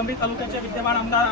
फुलंब्री तालुक्याचे विद्यमान आमदार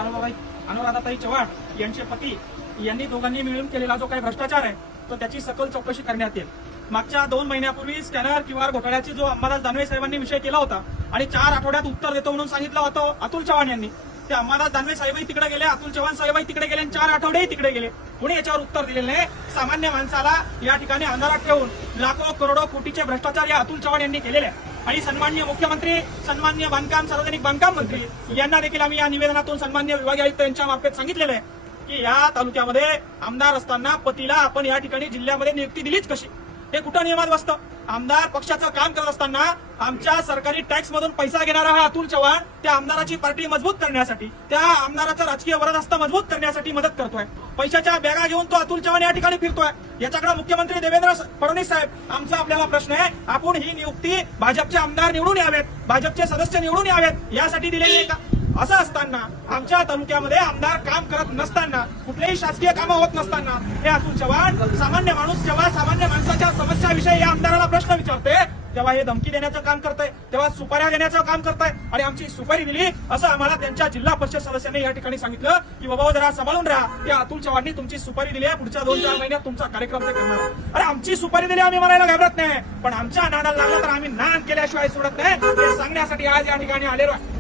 अनुराधाताई चव्हाण यांचे पती यांनी दोघांनी मिळून केलेला जो काही भ्रष्टाचार आहे तो त्याची सखोल चौकशी करण्यात येईल। मागच्या 2 महिन्यापूर्वी स्कॅनर QR घोटाळ्याची जो अंबादास दानवे साहेबांनी विषय केला होता आणि 4 आठवड्यात उत्तर देतो म्हणून सांगितलं होतं अतुल चव्हाण यांनी, ते अंबादास दानवे साहेबही तिकडे गेले, अतुल चव्हाण साहेबही तिकडे गेले आणि 4 आठवडेही तिकडे गेले, कोणी याच्यावर उत्तर दिलेलं नाही। सामान्य माणसाला या ठिकाणी अंधारात ठेवून लाखो करोडो कोटीचे भ्रष्टाचार या अतुल चव्हाण यांनी केलेले आहे। आणि सन्माननीय मुख्यमंत्री, सन्माननीय सार्वजनिक बांधकाम मंत्री यांना देखील आम्ही या निवेदनातून सन्माननीय विभागीय आयुक्त यांच्या मार्फत सांगितलेलं आहे की या तालुक्यामध्ये आमदार असताना पतीला आपण या ठिकाणी जिल्ह्यामध्ये नियुक्ती दिलीच कशी, हे कुठं नियमात बसतं? आमदार पक्षाचं काम करत असताना आमच्या सरकारी टॅक्स मधून पैसा घेणारा हा अतुल चव्हाण त्या आमदाराची पार्टी मजबूत करण्यासाठी, त्या आमदाराचं राजकीय वरदहस्त मजबूत करण्यासाठी मदत करतोय। पैशाच्या बॅगा घेऊन तो अतुल चव्हाण या ठिकाणी फिरतोय। याच्याकडे मुख्यमंत्री देवेंद्र फडणवीस साहेब, आमचा आपल्याला प्रश्न आहे, आपण ही नियुक्ती भाजपचे आमदार निवडून यावेत, भाजपचे सदस्य निवडून यावेत यासाठी दिलेली आहे का? असं असताना आमच्या तालुक्यामध्ये आमदार काम करत नसताना, कुठलेही शासकीय कामं होत नसताना हे अतुल चव्हाण सामान्य माणूस जेव्हा सामान्य माणसाच्या समस्याविषयी या आमदाराला प्रश्न विचारते तेव्हा हे धमकी देण्याचं काम करताय, तेव्हा सुपाऱ्या देण्याचं काम करताय आणि आमची सुपारी दिली असं आम्हाला त्यांच्या जिल्हा परिषद सदस्यांनी या ठिकाणी सांगितलं की बाबा जरा सांभाळून राहा, त्या अतुल चव्हाणनी तुमची सुपारी दिली आहे, पुढच्या 2-4 महिन्यात तुमचा कार्यक्रम ते करणार। अरे आमची सुपारी दिली आम्ही म्हणायला घाबरत नाही, पण आमच्या नादाला लागला तर आम्ही नान केल्याशिवाय सोडत नाही हे सांगण्यासाठी आज या ठिकाणी आलेलो आहे।